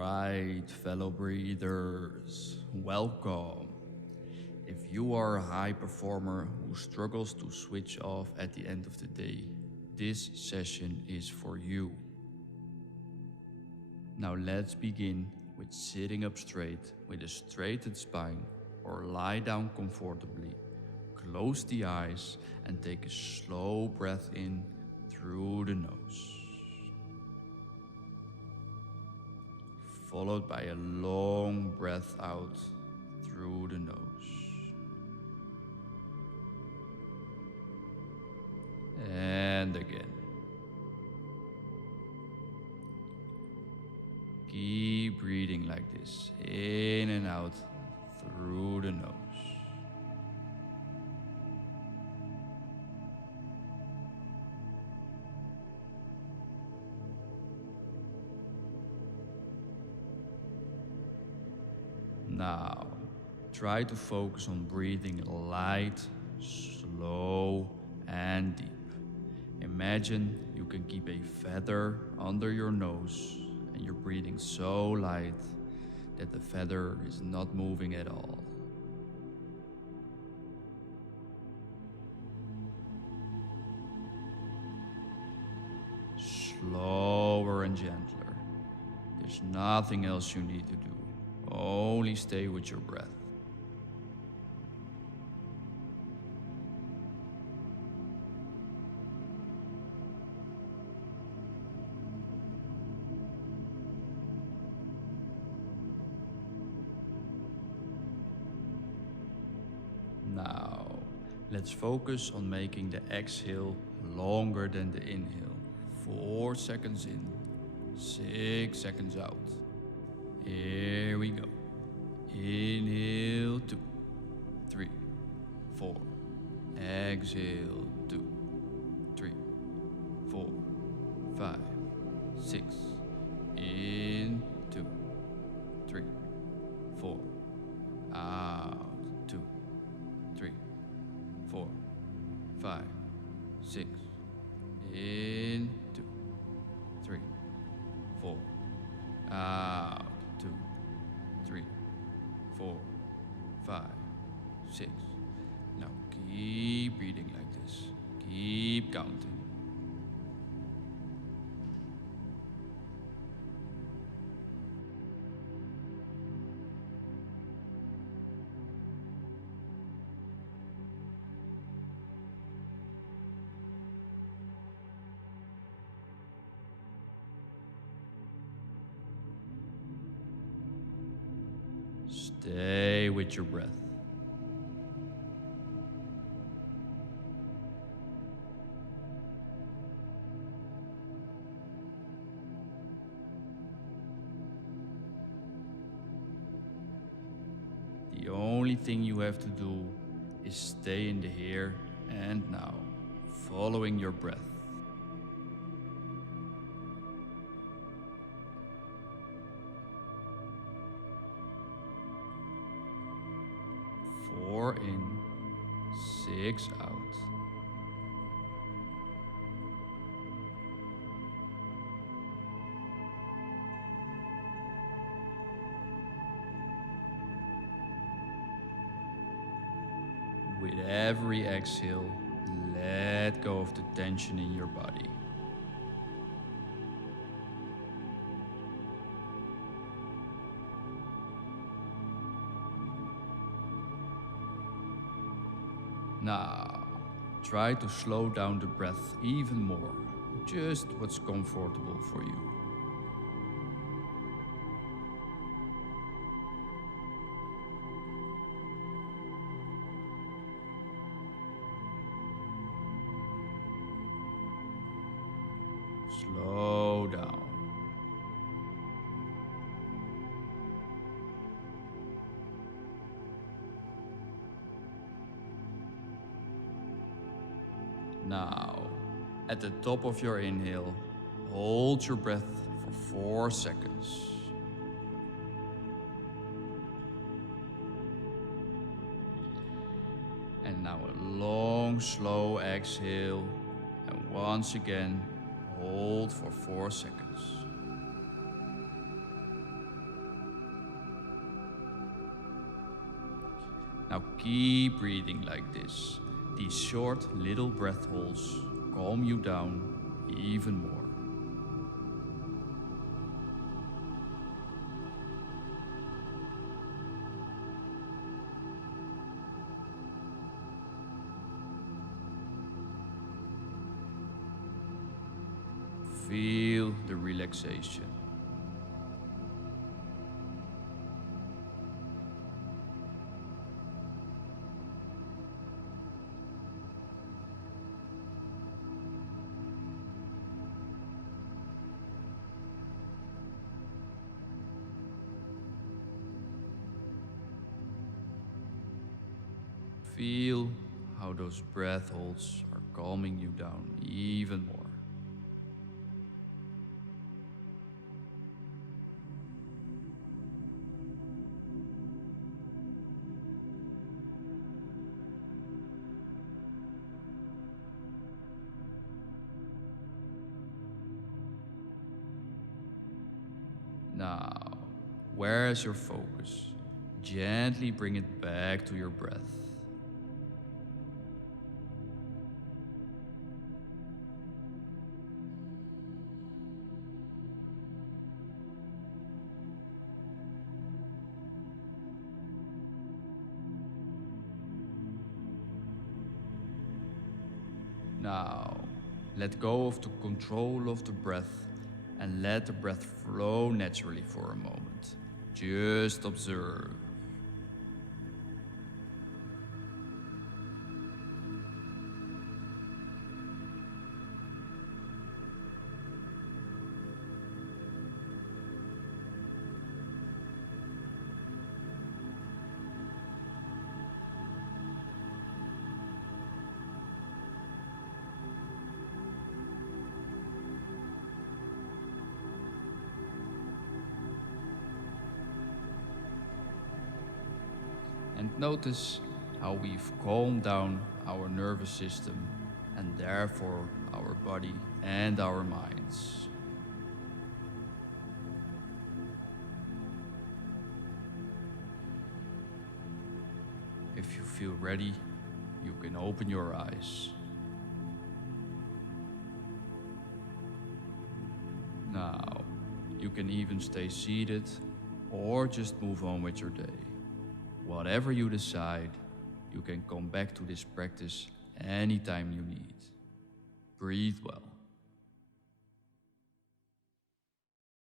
Alright, fellow breathers, welcome. If you are a high performer who struggles to switch off at the end of the day, this session is for you. Now let's begin with sitting up straight with a straightened spine, or lie down comfortably. Close the eyes and take a slow breath in through the nose, followed by a long breath out through the nose. And again. Keep breathing like this, in and out through the nose. Now, try to focus on breathing light, slow, and deep. Imagine you can keep a feather under your nose and you're breathing so light that the feather is not moving at all. Slower and gentler. There's nothing else you need to do. Only stay with your breath. Now, let's focus on making the exhale longer than the inhale. 4 seconds in, 6 seconds out. Here we go. Inhale, 2, 3, 4. Exhale, 2, 3, 4, 5, 6. In, 2, 3, 4. Out, 2, 3, 4, 5, 6. In, 2, 3, 4. Out, 2, 3, 4, 5, 6. Now keep breathing like this. Keep counting. Stay with your breath. The only thing you have to do is stay in the here and now, following your breath. Four in, 6 out. With every exhale, let go of the tension in your body. Now, try to slow down the breath even more, just what's comfortable for you. Slow down. Now, at the top of your inhale, hold your breath for 4 seconds. And now a long, slow exhale, and once again, hold for 4 seconds. Now keep breathing like this. These short little breath holds calm you down even more. Feel the relaxation. Feel how those breath holds are calming you down even more. Now, where's your focus? Gently bring it back to your breath. Now, let go of the control of the breath and let the breath flow naturally for a moment. Just observe. And notice how we've calmed down our nervous system and therefore our body and our minds. If you feel ready, you can open your eyes. Now, you can even stay seated or just move on with your day. Whatever you decide, you can come back to this practice anytime you need. Breathe well.